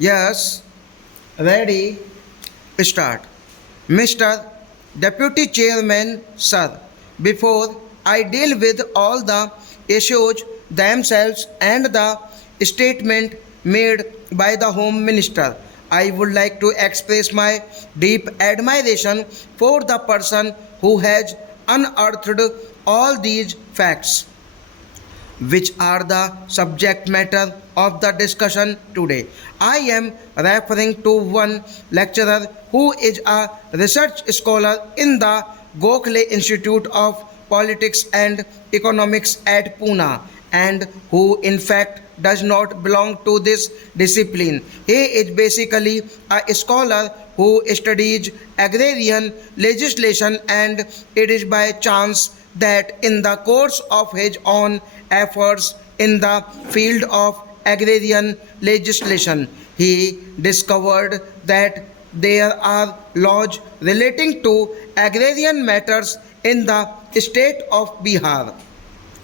Yes, ready, start. Mr. Deputy Chairman, sir, before I deal with all the issues themselves and the statement made by the Home Minister, I would like to express my deep admiration for the person who has unearthed all these facts which are the subject matter of the discussion today. I am referring to one lecturer who is a research scholar in the Gokhale Institute of Politics and Economics at Pune and who in fact does not belong to this discipline. He is basically a scholar who studies agrarian legislation, and it is by chance that in the course of his own efforts in the field of agrarian legislation, he discovered that there are laws relating to agrarian matters in the state of Bihar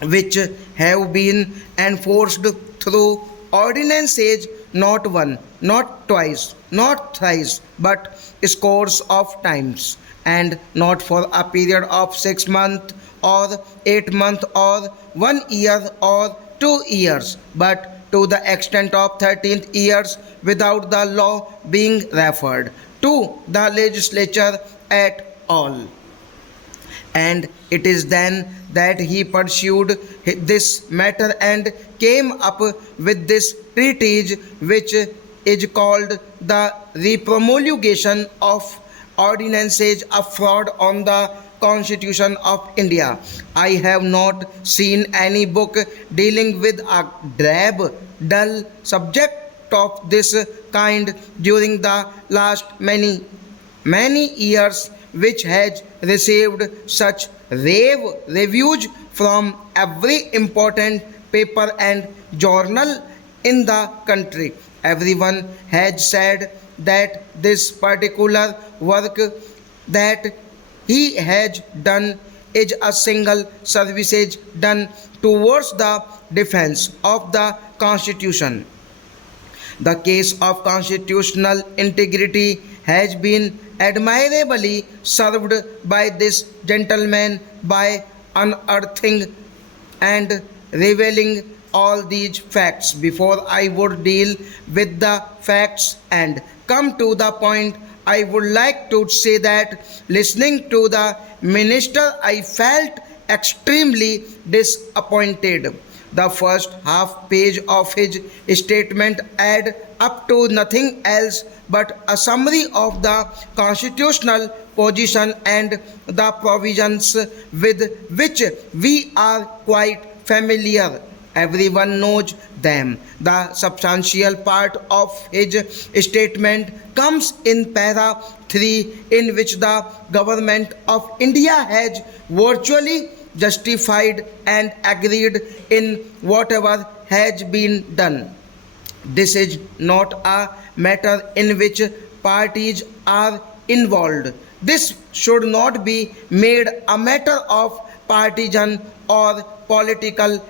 which have been enforced through ordinances not one, not twice, not thrice, but scores of times, and not for a period of 6 months or 8 months or 1 year or 2 years, but to the extent of 13 years without the law being referred to the legislature at all. And it is then that he pursued this matter and came up with this treatise which is called the Repromulgation of Ordinances, a fraud on the Constitution of India. I have not seen any book dealing with a drab, dull subject of this kind during the last many years, which has received such rave reviews from every important paper and journal in the country. Everyone has said that this particular work that he has done is a single service done towards the defense of the Constitution. The case of constitutional integrity has been admirably served by this gentleman by unearthing and revealing all these facts. Before I would deal with the facts and come to the point, I would like to say that listening to the minister, I felt extremely disappointed. The first half page of his statement add up to nothing else but a summary of the constitutional position and the provisions with which we are quite familiar. Everyone knows them. The substantial part of his statement comes in para 3, in which the government of India has virtually justified and agreed in whatever has been done. This is not a matter in which parties are involved. This should not be made a matter of partisan or political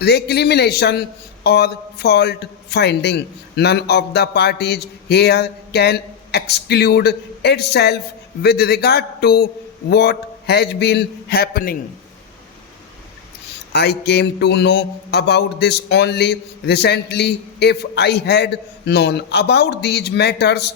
recrimination or fault finding. None of the parties here can exclude itself with regard to what has been happening. I came to know about this only recently. If I had known about these matters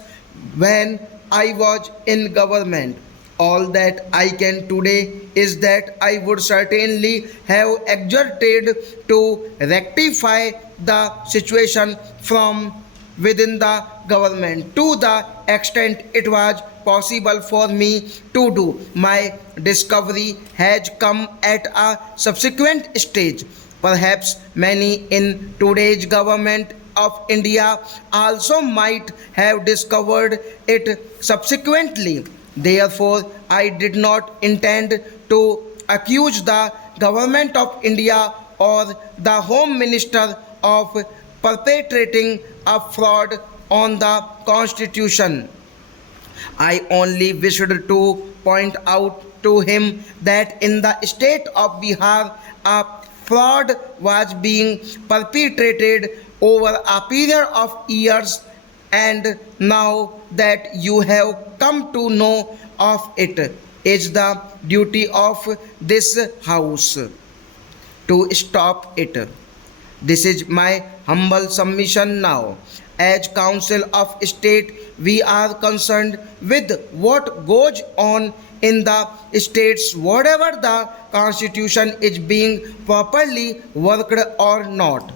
when I was in government, all that I can today is that I would certainly have exerted to rectify the situation from within the government to the extent it was possible for me to do. My discovery has come at a subsequent stage. Perhaps many in today's government of India also might have discovered it subsequently. Therefore, I did not intend to accuse the government of India or the Home Minister of perpetrating a fraud on the Constitution. I only wished to point out to him that in the state of Bihar, a fraud was being perpetrated over a period of years, and now that you have come to know of it, is the duty of this house to stop it. This is my humble submission now. As Council of State, we are concerned with what goes on in the states, whatever the constitution is being properly worked or not.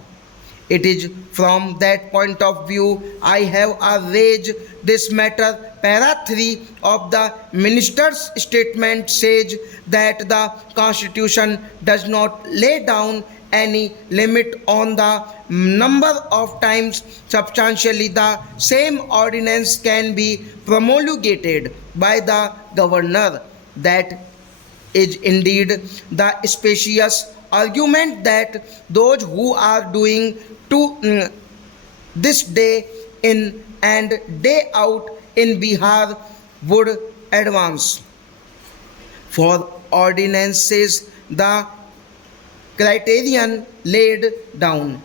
It is from that point of view I have raised this matter. Para 3 of the minister's statement says that the constitution does not lay down any limit on the number of times substantially the same ordinance can be promulgated by the governor. That is indeed the specious argument that those who are doing to this day in and day out in Bihar would advance. For ordinances, the criterion laid down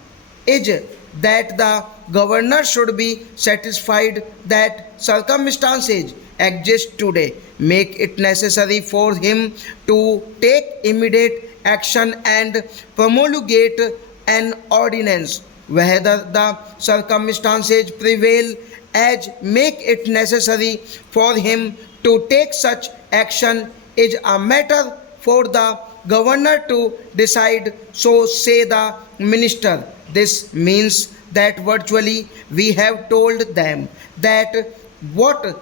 is that the governor should be satisfied that circumstances exist today make it necessary for him to take immediate action and promulgate an ordinance, whether the circumstances prevail as make it necessary for him to take such action is a matter for the governor to decide, so say the minister. This means that virtually we have told them that what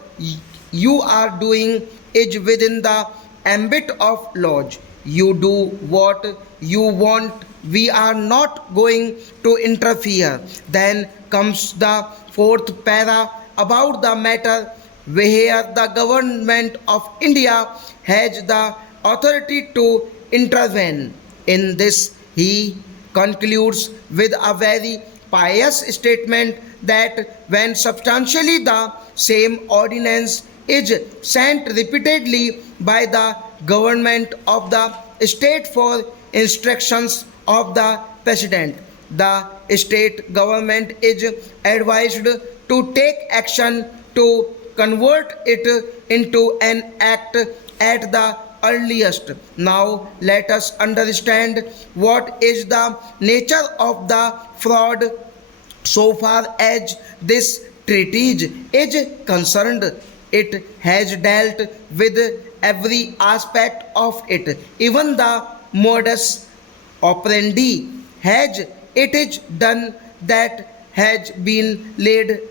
you are doing is within the ambit of laws. You do what you want. We are not going to interfere. Then comes the fourth para about the matter where the government of India has the authority to intervene. In this, he concludes with a very pious statement that when substantially the same ordinance is sent repeatedly by the government of the state for instructions of the president, the state government is advised to take action to convert it into an act at the earliest. Now let us understand what is the nature of the fraud so far as this treatise is concerned. It has dealt with every aspect of it, even the modus operandi has it is done that has been laid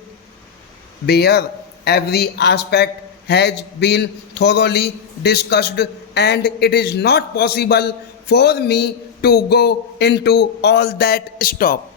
bare. Every aspect has been thoroughly discussed, and it is not possible for me to go into all that. Stop.